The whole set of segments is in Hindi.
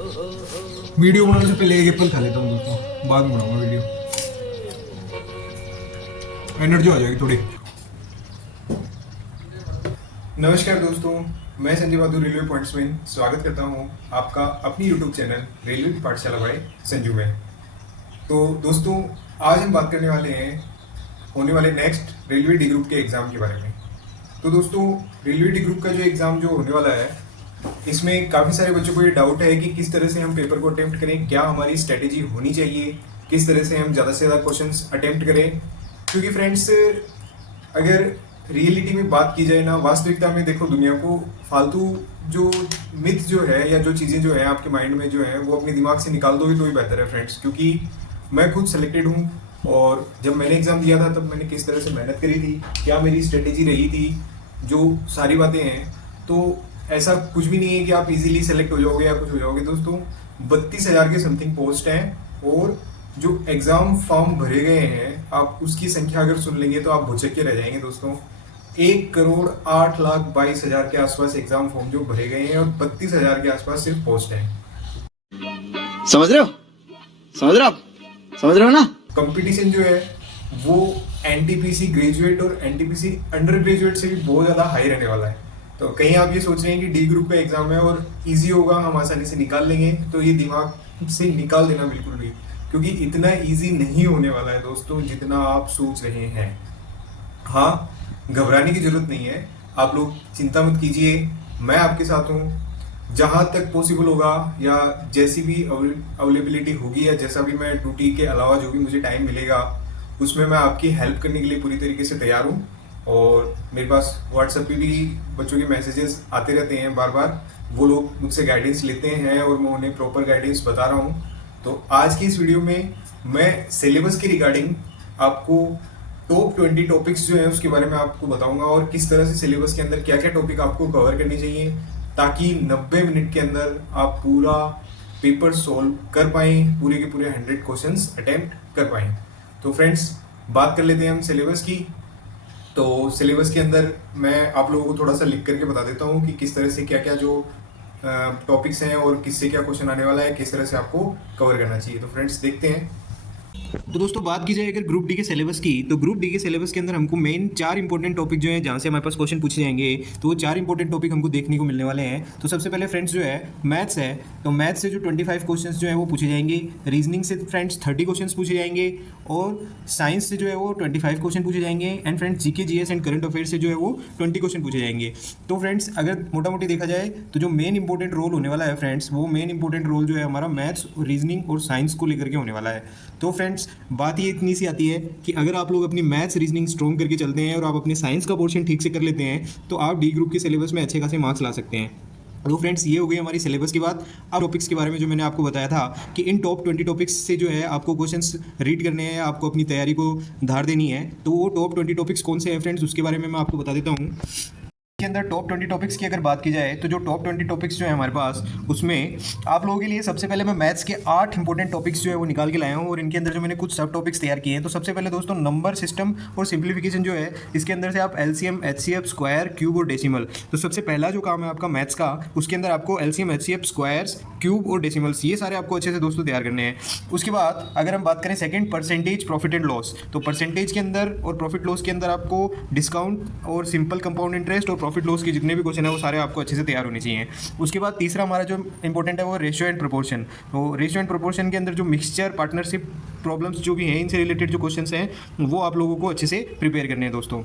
वीडियो बनाने से पहले एक एप्पल खा लेता हूँ दोस्तों, बाद में बनाऊंगा वीडियो, एनर्जी आ जाएगी थोड़ी। नमस्कार दोस्तों, मैं संजय बहादुर रेलवे पॉइंट्समैन स्वागत करता हूँ आपका अपनी यूट्यूब चैनल रेलवे की पाठशाला बाय संजू में। तो दोस्तों, आज हम बात करने वाले हैं होने वाले नेक्स्ट रेलवे डी ग्रुप के एग्ज़ाम के बारे में। तो दोस्तों, रेलवे डी ग्रुप का जो एग्ज़ाम जो होने वाला है, इसमें काफ़ी सारे बच्चों को ये डाउट है कि किस तरह से हम पेपर को अटेम्प्ट करें, क्या हमारी स्ट्रेटेजी होनी चाहिए, किस तरह से हम ज़्यादा से ज़्यादा क्वेश्चंस अटेम्प्ट करें। क्योंकि फ्रेंड्स, अगर रियलिटी में बात की जाए ना, वास्तविकता में देखो, दुनिया को फालतू जो मिथ जो है या जो चीज़ें जो है आपके माइंड में जो है वो अपने दिमाग से निकाल दोगे तो ही बेहतर है फ्रेंड्स। क्योंकि मैं खुद सेलेक्टेड हूँ और जब मैंने एग्ज़ाम दिया था तब मैंने किस तरह से मेहनत करी थी, क्या मेरी स्ट्रेटेजी रही थी, जो सारी बातें हैं। तो ऐसा कुछ भी नहीं है कि आप इजीली सेलेक्ट हो जाओगे या कुछ हो जाओगे। दोस्तों, 32,000 के समथिंग पोस्ट हैं और जो एग्ज़ाम फॉर्म भरे गए हैं, आप उसकी संख्या अगर सुन लेंगे तो आप भुचक के रह जाएंगे दोस्तों। 1,08,22,000 के आसपास एग्ज़ाम फॉर्म जो भरे गए हैं और 32,000 के आसपास सिर्फ पोस्ट हैं। समझ रहे हो? समझ रहे हो आप? समझ रहे हो ना? कंपटीशन जो है वो एनटीपीसी ग्रेजुएट और एनटीपीसी अंडर ग्रेजुएट से भी बहुत ज़्यादा हाई रहने वाला है। तो कहीं आप ये सोच रहे हैं कि डी ग्रुप का एग्जाम है और इजी होगा, हम आसानी से निकाल लेंगे, तो ये दिमाग से निकाल देना बिल्कुल भी, क्योंकि इतना इजी नहीं होने वाला है दोस्तों जितना आप सोच रहे हैं। हाँ, घबराने की जरूरत नहीं है, आप लोग चिंता मत कीजिए, मैं आपके साथ हूँ। जहाँ तक पॉसिबल होगा या जैसी भी अवेलेबिलिटी होगी या जैसा भी मैं ड्यूटी के अलावा जो भी मुझे टाइम मिलेगा उसमें मैं आपकी हेल्प करने के लिए पूरी तरीके से तैयार हूँ। और मेरे पास व्हाट्सएप पे भी बच्चों के मैसेजेस आते रहते हैं बार बार, वो लोग मुझसे गाइडेंस लेते हैं और मैं उन्हें प्रॉपर गाइडेंस बता रहा हूँ। तो आज की इस वीडियो में मैं सिलेबस के रिगार्डिंग आपको टॉप 20 टॉपिक्स जो है उसके बारे में आपको बताऊंगा और किस तरह से सिलेबस के अंदर क्या क्या टॉपिक आपको कवर करनी चाहिए, ताकि 90 मिनट के अंदर आप पूरा पेपर सॉल्व कर पाएँ, पूरे के पूरे 100 क्वेश्चंस अटेम्प्ट कर पाएँ। तो फ्रेंड्स, बात कर लेते हैं हम सिलेबस की। तो सिलेबस के अंदर मैं आप लोगों को थोड़ा सा लिख करके बता देता हूँ कि किस तरह से क्या क्या जो टॉपिक्स हैं और किससे क्या क्वेश्चन आने वाला है, किस तरह से आपको कवर करना चाहिए। तो फ्रेंड्स, देखते हैं। तो दोस्तों, बात की जाए अगर ग्रुप डी के सिलेबस की, तो ग्रुप डी के सिलेबस के अंदर हमको मेन 4 इंपॉर्टेंट टॉपिक जो है जहाँ से हमारे पास क्वेश्चन पूछे जाएंगे, तो वो 4 इंपॉर्टेंट टॉपिक हमको देखने को मिलने वाले हैं। तो सबसे पहले फ्रेंड्स जो है मैथ्स है, तो मैथ्स से जो 25 क्वेश्चंस जो है वो पूछे जाएंगे। रीजनिंग से फ्रेंड्स 30 क्वेश्चंस पूछे जाएंगे और साइंस से जो है वो 25 क्वेश्चन पूछे जाएंगे। And friends GK GS and current affair से जो है वो 20 क्वेश्चन पूछे जाएंगे। तो फ्रेंड्स, अगर मोटा मोटी देखा जाए तो जो मेन इंपॉर्टेंट रोल होने वाला है फ्रेंड्स, वो मेन इंपॉर्टेंट रोल जो है हमारा मैथ्स, रीजनिंग और साइंस को लेकर के होने वाला है। तो फ्रेंड्स, बात ये इतनी सी आती है कि अगर आप लोग अपनी मैथ्स रीजनिंग स्ट्रॉन्ग करके चलते हैं और आप अपने साइंस का पोर्शन ठीक से कर लेते हैं, तो आप डी ग्रुप के सिलेबस में अच्छे खासे मार्क्स ला सकते हैं। तो फ्रेंड्स, ये हो गई हमारी सिलेबस की बात। अब टॉपिक्स के बारे में जो मैंने आपको बताया था कि इन टॉप 20 टॉपिक्स से जो है आपको क्वेश्चंस रीड करने हैं, आपको अपनी तैयारी को धार देनी है। तो वो टॉप 20 टॉपिक्स कौन से हैं फ्रेंड्स, उसके बारे में मैं आपको बता देता हूँ। के अंदर टॉप 20 टॉपिक्स की अगर बात की जाए, तो जो टॉप 20 टॉपिक्स जो है हमारे पास, उसमें आप लोगों के लिए सबसे पहले मैं मैथ्स के 8 इंपॉर्टेंट टॉपिक्स जो है वो निकाल के लाया हूँ और इनके अंदर जो मैंने कुछ सब टॉपिक्स तैयार किए हैं। तो सबसे पहले दोस्तों, नंबर सिस्टम और सिंप्लीफिकेशन जो है, इसके अंदर से आप एलसीएम, एचसीएफ, स्क्वायर, क्यूब और डेसिमल। तो सबसे पहला जो काम है आपका मैथ्स का, उसके अंदर आपको एलसीएम, एचसीएफ, स्क्वायर्स, क्यूब और डेसिमल्स, ये सारे आपको अच्छे से दोस्तों तैयार करने हैं। उसके बाद अगर हम बात करें second, percentage, profit and loss, तो परसेंटेज के अंदर और प्रॉफिट लॉस के अंदर आपको डिस्काउंट और सिंपल कंपाउंड इंटरेस्ट और प्रॉफिट लॉस के जितने भी क्वेश्चन है वो सारे आपको अच्छे से तैयार होने चाहिए। उसके बाद तीसरा हमारा जो इंपॉर्टेंट है वो रेशियो एंड प्रोपोर्शन। तो रेशियो एंड प्रोपोर्शन के अंदर जो मिक्सचर, पार्टनरशिप, प्रॉब्लम्स जो भी हैं, इनसे रिलेटेड जो क्वेश्चंस हैं वो आप लोगों को अच्छे से प्रिपेयर करने हैं दोस्तों।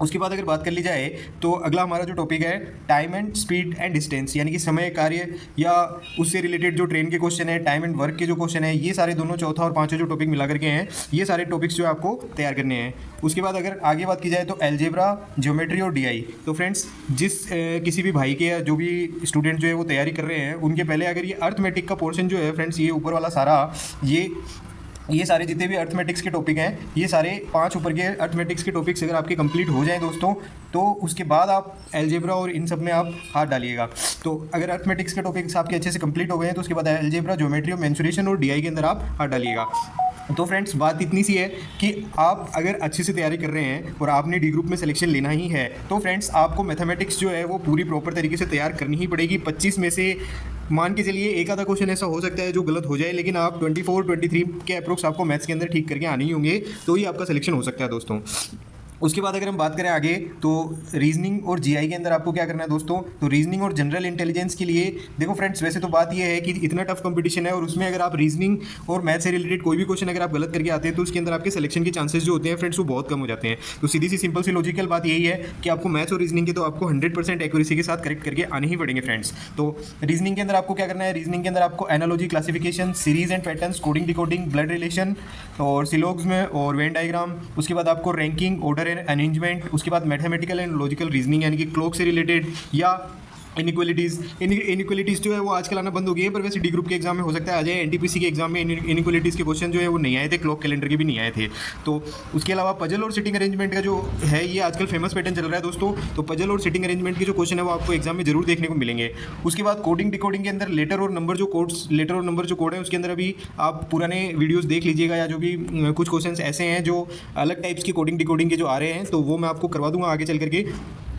उसके बाद अगर बात कर ली जाए तो अगला हमारा जो टॉपिक है time and speed and distance, यानी कि समय, कार्य या उससे रिलेटेड जो ट्रेन के क्वेश्चन है, टाइम एंड वर्क के जो क्वेश्चन है, ये सारे दोनों, चौथा और पांचवा जो टॉपिक मिला करके हैं, ये सारे टॉपिक्स जो आपको तैयार करने हैं। उसके बाद अगर आगे बात की जाए तो एलजेब्रा, ज्योमेट्री और डीआई। तो फ्रेंड्स, किसी भी भाई के या जो भी स्टूडेंट जो है वो तैयारी कर रहे हैं, उनके पहले अगर ये अर्थमेटिक का पोर्शन जो है फ्रेंड्स, ये ऊपर वाला सारा, ये सारे जितने भी अर्थमेटिक्स के टॉपिक हैं, ये सारे 5 ऊपर के अर्थमेटिक्स के टॉपिक्स अगर आपके कंप्लीट हो जाएं दोस्तों, तो उसके बाद आप एलजेब्रा और इन सब में आप हाथ डालिएगा। तो अगर अर्थमेटिक्स के टॉपिक्स आपके अच्छे से कंप्लीट हो गए हैं, तो उसके बाद एलजेब्रा, ज्योमेट्री और मेंसुरेशन और डीआई के अंदर आप हाथ डालिएगा। तो फ्रेंड्स बात इतनी सी है कि आप अगर अच्छे से तैयारी कर रहे हैं और आपने डी ग्रुप में सिलेक्शन लेना ही है तो फ्रेंड्स आपको मैथमेटिक्स जो है वो पूरी प्रॉपर तरीके से तैयार करनी ही पड़ेगी। 25 में से मान के चलिए एक आधा क्वेश्चन ऐसा हो सकता है जो गलत हो जाए, लेकिन आप 24-23 के अप्रोक्स आपको मैथ्स के अंदर ठीक करके आने ही होंगे, तो ही आपका सिलेक्शन हो सकता है दोस्तों। उसके बाद अगर हम बात करें आगे तो रीजनिंग और जीआई के अंदर आपको क्या करना है दोस्तों, तो रीजनिंग और जनरल इंटेलिजेंस के लिए देखो फ्रेंड्स, वैसे तो बात यह है कि इतना टफ कंपटीशन है और उसमें अगर आप रीजनिंग और मैथ से रिलेटेड कोई भी क्वेश्चन अगर आप गलत करके आते हैं तो उसके अंदर आपके सिलेक्शन के चांसेस जो होते हैं फ्रेंड्स वो बहुत कम हो जाते हैं। तो सीधी सी सिंपल सी लॉजिकल बात यही है कि आपको मैथ्स और रीजनिंग के तो आपको 100% एक्यूरेसी के साथ करेक्ट करके आने ही पड़ेंगे फ्रेंड्स। तो रीजनिंग के अंदर आपको क्या करना है, रीजनिंग के अंदर आपको analogy, classification, series and patterns, coding decoding, blood relation और सिलोग्स में और वेन डायग्राम, उसके बाद आपको रैंकिंग, ऑर्डर एंड अरेंजमेंट, उसके बाद मैथमेटिकल एंड लॉजिकल रीजनिंग यानी कि क्लॉक से रिलेटेड या इनइक्वलिटीज़ जो है वो आजकल आना बंद हो गई है, पर वैसे डी ग्रुप के एग्जाम में हो सकता है आ जाए। एनटीपीसी के एग्जाम में इनइक्वलिटीज़ के क्वेश्चन जो है वो नहीं आए थे, क्लॉक कैलेंडर के भी नहीं आए थे। तो उसके अलावा पजल और सिटिंग अरेंजमेंट का जो है ये आजकल फेमस पैटर्न चल रहा है दोस्तों। तो पजल और सिटिंग अरेंजमेंट के जो क्वेश्चन है वो आपको एग्जाम में जरूर देखने को मिलेंगे। उसके बाद कोडिंग डिकोडिंग के अंदर लेटर और नंबर जो कोड है उसके अंदर अभी आप पुराने वीडियोज़ देख लीजिएगा, या जो भी कुछ क्वेश्चन ऐसे हैं जो अलग टाइप्स की कोडिंग डिकोडिंग के जो आ रहे हैं तो वो मैं आपको करवा दूंगा आगे चल करके।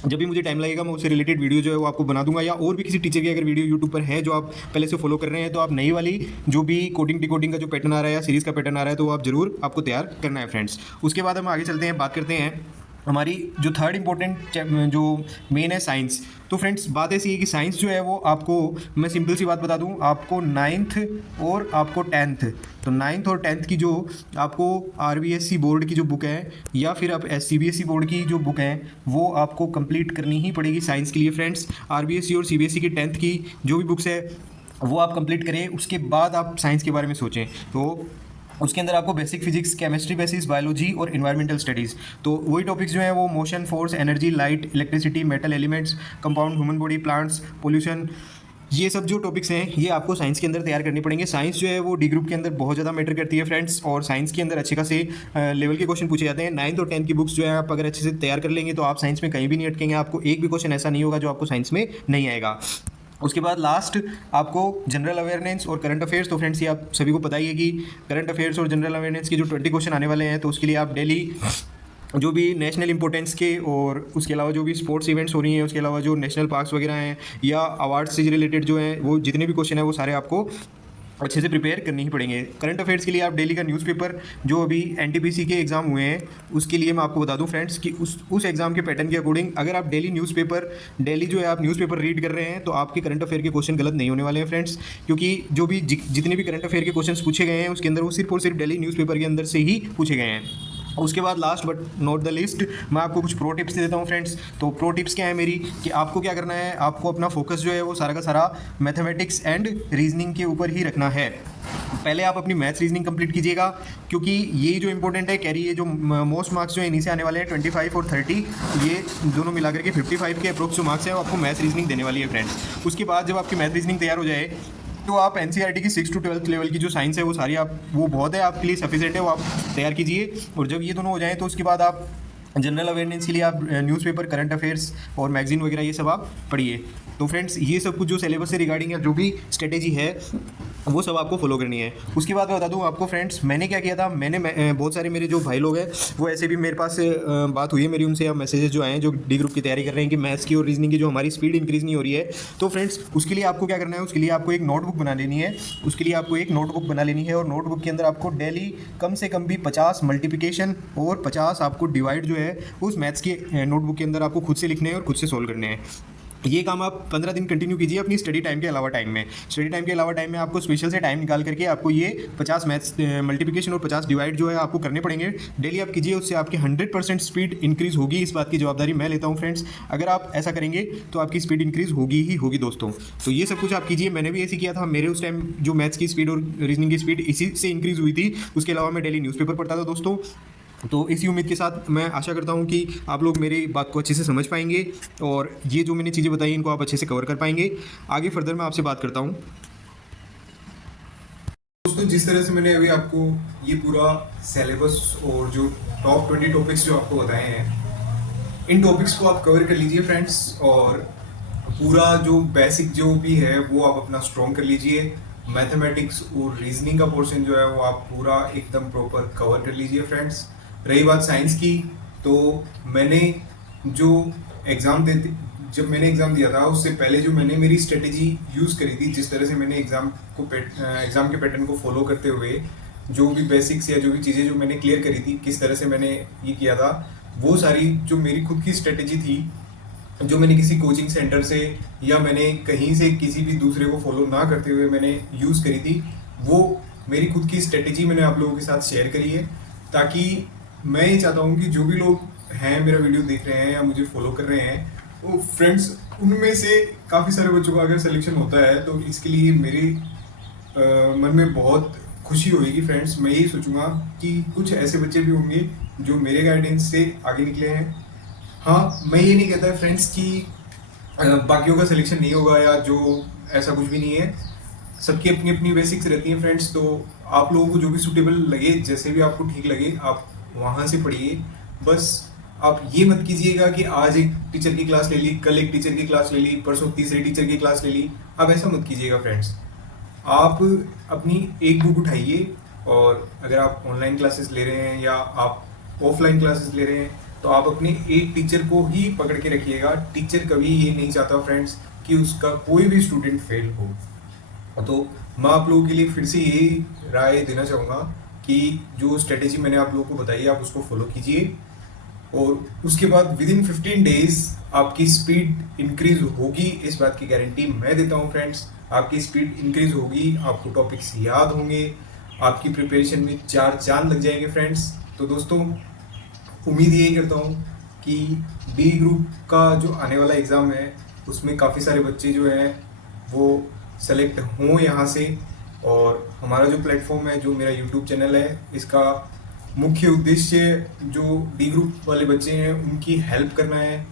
जब भी मुझे टाइम लगेगा मैं उससे रिलेटेड वीडियो जो है वो आपको बना दूंगा, या और भी किसी टीचर की अगर वीडियो यूट्यूब पर है जो आप पहले से फॉलो कर रहे हैं तो आप नई वाली जो भी कोडिंग डिकोडिंग का जो पैटर्न आ रहा है या सीरीज़ का पैटर्न आ रहा है तो वो आप जरूर आपको तैयार करना है फ्रेंड्स। उसके बाद हम आगे चलते हैं, बात करते हैं हमारी जो थर्ड इंपॉर्टेंट जो मेन है साइंस। तो फ्रेंड्स बात ऐसी है कि साइंस जो है वो आपको, मैं सिंपल सी बात बता दूं, आपको 9th और आपको 10th, तो 9th और 10th की जो आपको आरबीएससी बोर्ड की जो बुक है या फिर आप सीबीएसई बोर्ड की जो बुक है वो आपको कंप्लीट करनी ही पड़ेगी साइंस के लिए फ्रेंड्स। आरबीएससी और सीबीएसई की 10th की जो भी बुक्स है वो आप कंप्लीट करें, उसके बाद आप साइंस के बारे में सोचें। तो उसके अंदर आपको basic physics, chemistry basis, biology और इन्वायरमेंटल स्टडीज़, तो वही टॉपिक्स जो हैं वो motion, force, energy, light, electricity, metal elements, compound, human body, plants, pollution, ये सब जो टॉपिक्स हैं ये आपको साइंस के अंदर तैयार करनी पड़ेंगे। साइंस जो है वो डी ग्रुप के अंदर बहुत ज़्यादा मैटर करती है फ्रेंड्स, और साइंस के अंदर अच्छे खासे लेवल के क्वेश्चन पूछे जाते हैं। 9th और 10th की बुक्स जो है आप अगर अच्छे से तैयार कर लेंगे तो आप साइंस में कहीं भी नहीं अटकेंगे, आपको एक भी क्वेश्चन ऐसा नहीं होगा जो आपको साइंस में नहीं आएगा। उसके बाद लास्ट आपको जनरल अवेयरनेस और करंट अफेयर्स। तो फ्रेंड्स ये आप सभी को पता ही है कि करंट अफेयर्स और जनरल अवेयरनेस के जो 20 क्वेश्चन आने वाले हैं, तो उसके लिए आप डेली जो भी नेशनल इंपॉर्टेंस के और उसके अलावा जो भी स्पोर्ट्स इवेंट्स हो रही हैं, उसके अलावा जो नेशनल पार्क्स वगैरह हैं या अवार्ड्स से रिलेटेड जो हैं वो जितने भी क्वेश्चन हैं वो सारे आपको अच्छे से प्रिपेयर करनी ही पड़ेंगे। करंट अफेयर्स के लिए आप डेली का न्यूज़पेपर जो अभी एनटीपीसी के एग्ज़ाम हुए हैं उसके लिए मैं आपको बता दूं फ्रेंड्स कि उस एग्ज़ाम के पैटर्न के अकॉर्डिंग अगर आप डेली जो है आप न्यूज़पेपर रीड कर रहे हैं तो आपके करंट अफेयर के क्वेश्चन गलत नहीं होने वाले हैं फ्रेंड्स, क्योंकि जो भी जितने भी करंट अफेयर के क्वेश्चन पूछे गए हैं उसके अंदर वो सिर्फ और सिर्फ डेली न्यूज़पेपर के अंदर से ही पूछे गए हैं। उसके बाद last but not the list मैं आपको कुछ प्रो टिप्स दे देता हूँ फ्रेंड्स। तो प्रो टिप्स क्या है मेरी, कि आपको क्या करना है, आपको अपना फोकस जो है वो सारा का सारा मैथमेटिक्स एंड रीजनिंग के ऊपर ही रखना है। पहले आप अपनी मैथ्स रीजनिंग कंप्लीट कीजिएगा, क्योंकि ये जो इंपॉर्टेंट है कैरी, ये जो मोस्ट मार्क्स जो है इन्हीं से आने वाले हैं 25 और 30, ये दोनों मिलाकर के 55 के अप्रोक्स जो मार्क्स है वो आपको मैथ्स रीजनिंग देने वाली है फ्रेंड्स। उसके बाद जब आपकी मैथ रीजनिंग तैयार हो जाए तो आप एनसीईआरटी की 6 to 12th लेवल की जो साइंस है वो सारी आप, वो बहुत है आपके लिए सफिशिएंट है, वो आप तैयार कीजिए। और जब ये दोनों हो जाएँ तो उसके बाद आप जनरल अवेयरनेस के लिए आप न्यूज़पेपर, करंट अफेयर्स और मैगजीन वगैरह ये सब आप पढ़िए। तो फ्रेंड्स ये सब कुछ जो सिलेबस से रिगार्डिंग या जो भी स्ट्रेटेजी है वो सब आपको फॉलो करनी है। उसके बाद मैं बता दूं आपको फ्रेंड्स, मैंने क्या किया था, मैंने बहुत सारे मेरे जो भाई लोग हैं वो ऐसे भी मेरे पास बात हुई है मेरी उनसे, या मैसेजेस जो आए हैं जो डी ग्रुप की तैयारी कर रहे हैं कि मैथ्स की और रीजनिंग की जो हमारी स्पीड इंक्रीज़ नहीं हो रही है। तो फ्रेंड्स उसके लिए आपको क्या करना है, उसके लिए आपको एक नोटबुक बना लेनी है, और नोटबुक के अंदर आपको डेली कम से कम भी 50 मल्टीप्लिकेशन और 50 आपको डिवाइड जो है उस मैथ्स के नोटबुक के अंदर आपको खुद से लिखने हैं और खुद से सॉल्व करने हैं। ये काम आप 15 दिन कंटिन्यू कीजिए अपनी स्टडी टाइम के अलावा टाइम में आपको स्पेशल से टाइम निकाल करके आपको ये 50 मैथ्स मल्टीप्लिकेशन और 50 डिवाइड जो है आपको करने पड़ेंगे। डेली आप कीजिए, उससे आपकी 100% स्पीड इंक्रीज़ होगी। इस बात की जवाबदारी मैं लेता हूँ फ्रेंड्स, अगर आप ऐसा करेंगे तो आपकी स्पीड इंक्रीज़ होगी ही होगी दोस्तों। तो ये सब कुछ आप कीजिए, मैंने भी ऐसे किया था। मेरे उस टाइम जो मैथ्स की स्पीड और रीजनिंग की स्पीड इसी से इंक्रीज़ हुई थी। उसके अलावा मैं डेली न्यूज़पेपर पढ़ता था दोस्तों। तो इसी उम्मीद के साथ मैं आशा करता हूँ कि आप लोग मेरी बात को अच्छे से समझ पाएंगे और ये जो मैंने चीज़ें बताई इनको आप अच्छे से कवर कर पाएंगे। आगे फर्दर मैं आपसे बात करता हूँ। दोस्तों जिस तरह से मैंने अभी आपको ये पूरा सिलेबस और जो टॉप 20 टॉपिक्स जो आपको बताए हैं, इन टॉपिक्स को आप कवर कर लीजिए फ्रेंड्स, और पूरा जो बेसिक जो भी है वो आप अपना स्ट्रॉन्ग कर लीजिए। मैथमेटिक्स और रीजनिंग का पोर्शन जो है वो आप पूरा एकदम प्रॉपर कवर कर लीजिए फ्रेंड्स। रही बात साइंस की, तो मैंने जो एग्ज़ाम देते जब मैंने एग्ज़ाम दिया था उससे पहले जो मैंने मेरी स्ट्रेटेजी यूज़ करी थी, जिस तरह से मैंने एग्ज़ाम के पैटर्न को फॉलो करते हुए जो भी बेसिक्स या जो भी चीज़ें जो मैंने क्लियर करी थी, किस तरह से मैंने ये किया था, वो सारी जो मेरी खुद की स्ट्रेटेजी थी, जो मैंने किसी कोचिंग सेंटर से या मैंने कहीं से किसी भी दूसरे को फॉलो ना करते हुए मैंने यूज़ करी थी, वो मेरी खुद की स्ट्रेटेजी मैंने आप लोगों के साथ शेयर करी है, ताकि मैं ये चाहता हूँ कि जो भी लोग हैं मेरा वीडियो देख रहे हैं या मुझे फॉलो कर रहे हैं, वो फ्रेंड्स उनमें से काफ़ी सारे बच्चों का अगर सिलेक्शन होता है तो इसके लिए मेरे मन में बहुत खुशी होगी फ्रेंड्स। मैं यही सोचूंगा कि कुछ ऐसे बच्चे भी होंगे जो मेरे गाइडेंस से आगे निकले हैं। हाँ, मैं ये नहीं कहता फ्रेंड्स कि बाकियों का सिलेक्शन नहीं होगा या जो ऐसा कुछ भी नहीं है, सबकी अपनी अपनी बेसिक्स रहती हैं फ्रेंड्स। तो आप लोगों को जो भी सूटेबल लगे, जैसे भी आपको ठीक लगे, आप वहाँ से पढ़िए। बस आप ये मत कीजिएगा कि आज एक टीचर की क्लास ले ली, कल एक टीचर की क्लास ले ली, परसों तीसरे टीचर की क्लास ले ली। आप ऐसा मत कीजिएगा फ्रेंड्स। आप अपनी एक बुक उठाइए, और अगर आप ऑनलाइन क्लासेस ले रहे हैं या आप ऑफलाइन क्लासेस ले रहे हैं तो आप अपने एक टीचर को ही पकड़ के रखिएगा। टीचर कभी ये नहीं चाहता फ्रेंड्स कि उसका कोई भी स्टूडेंट फेल हो। तो मैं आप लोगों के लिए फिर से यही राय देना चाहूँगा कि जो स्ट्रेटेजी मैंने आप लोगों को बताई आप उसको फॉलो कीजिए, और उसके बाद विदिन 15 डेज आपकी स्पीड इंक्रीज होगी, इस बात की गारंटी मैं देता हूँ फ्रेंड्स। आपकी स्पीड इंक्रीज होगी, आपको टॉपिक्स याद होंगे, आपकी प्रिपरेशन में 4 चांद लग जाएंगे फ्रेंड्स। तो दोस्तों, उम्मीद यही करता हूँ कि डी ग्रुप का जो आने वाला एग्ज़ाम है उसमें काफ़ी सारे बच्चे जो हैं वो सेलेक्ट हों यहाँ से। और हमारा जो प्लेटफॉर्म है, जो मेरा यूट्यूब चैनल है, इसका मुख्य उद्देश्य जो डी ग्रुप वाले बच्चे हैं उनकी हेल्प करना है।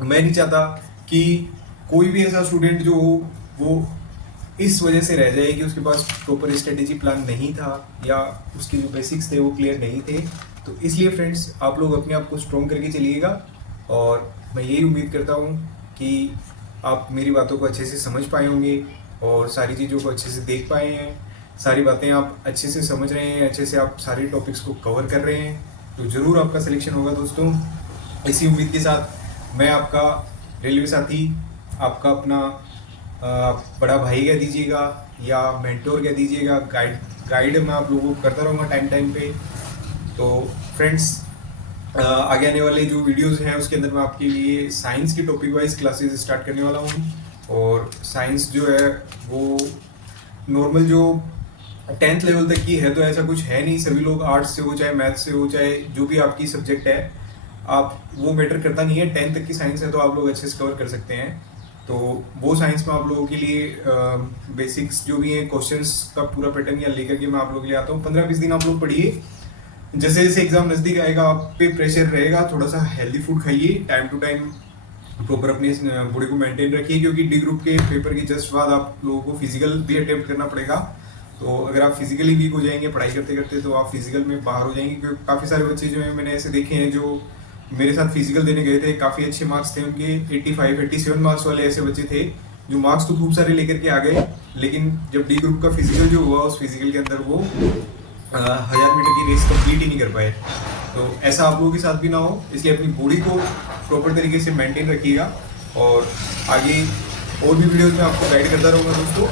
मैं नहीं चाहता कि कोई भी ऐसा स्टूडेंट जो हो वो इस वजह से रह जाए कि उसके पास प्रॉपर स्ट्रेटेजी प्लान नहीं था या उसके जो बेसिक्स थे वो क्लियर नहीं थे। तो इसलिए फ्रेंड्स, आप लोग अपने आप को स्ट्रॉन्ग करके चलिएगा, और मैं यही उम्मीद करता हूँ कि आप मेरी बातों को अच्छे से समझ पाए होंगे और सारी चीज़ों को अच्छे से देख पाए हैं, सारी बातें आप अच्छे से समझ रहे हैं, अच्छे से आप सारे टॉपिक्स को कवर कर रहे हैं। तो ज़रूर आपका सिलेक्शन होगा दोस्तों। इसी उम्मीद के साथ मैं आपका रेलवे साथी, आपका अपना बड़ा भाई कह दीजिएगा या मेंटोर कह दीजिएगा, गाइड मैं आप लोगों को करता रहूँगा टाइम पे। तो फ्रेंड्स, आगे आने वाले जो वीडियोस हैं उसके अंदर मैं आपके लिए साइंस की टॉपिक वाइज क्लासेस स्टार्ट करने वाला हूँ। और साइंस जो है वो नॉर्मल जो 10th लेवल तक की है, तो ऐसा कुछ है नहीं। सभी लोग आर्ट्स से हो, चाहे मैथ से हो, चाहे जो भी आपकी सब्जेक्ट है, आप वो मैटर करता नहीं है। 10th तक की साइंस है तो आप लोग अच्छे से कवर कर सकते हैं। तो वो साइंस में आप लोगों के लिए बेसिक्स जो भी हैं, क्वेश्चंस का पूरा पैटर्न या लेकर के मैं आप लोगों के लिए आता हूँ। 15-20 दिन आप लोग पढ़िए। जैसे जैसे एग्जाम नज़दीक आएगा आप पे प्रेशर रहेगा, थोड़ा सा हेल्दी फूड खाइए, टाइम टू टाइम प्रॉपर अपनी बॉडी को मेंटेन रखिए, क्योंकि डी ग्रुप के पेपर के जस्ट बाद आप लोगों को फिजिकल भी अटेम्प्ट करना पड़ेगा। तो अगर आप फिजिकली वीक हो जाएंगे पढ़ाई करते करते तो आप फिजिकल में बाहर हो जाएंगे। क्योंकि काफ़ी सारे बच्चे जो हैं मैंने ऐसे देखे हैं जो मेरे साथ फिजिकल देने गए थे, काफ़ी अच्छे मार्क्स थे उनके, 85-87 मार्क्स वाले ऐसे बच्चे थे जो मार्क्स तो खूब सारे लेकर के आ गए, लेकिन जब डी ग्रुप का फिजिकल जो हुआ उस फिजिकल के अंदर वो 1000 मीटर की रेस कंप्लीट ही नहीं कर पाए। तो ऐसा आप लोगों के साथ भी ना हो, इसलिए अपनी बॉडी को प्रॉपर तरीके से मेंटेन रखिएगा। और आगे और भी वीडियोस में आपको गाइड करता रहूँगा दोस्तों।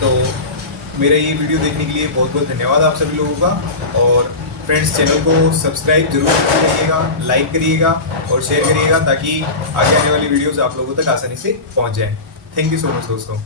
तो मेरा ये वीडियो देखने के लिए बहुत बहुत धन्यवाद आप सभी लोगों का। और फ्रेंड्स, चैनल को सब्सक्राइब जरूर करते रहिएगा, लाइक करिएगा और शेयर करिएगा, ताकि आगे आने वाली वीडियोस आप लोगों तक आसानी से पहुंच जाएं। थैंक यू सो मच दोस्तों।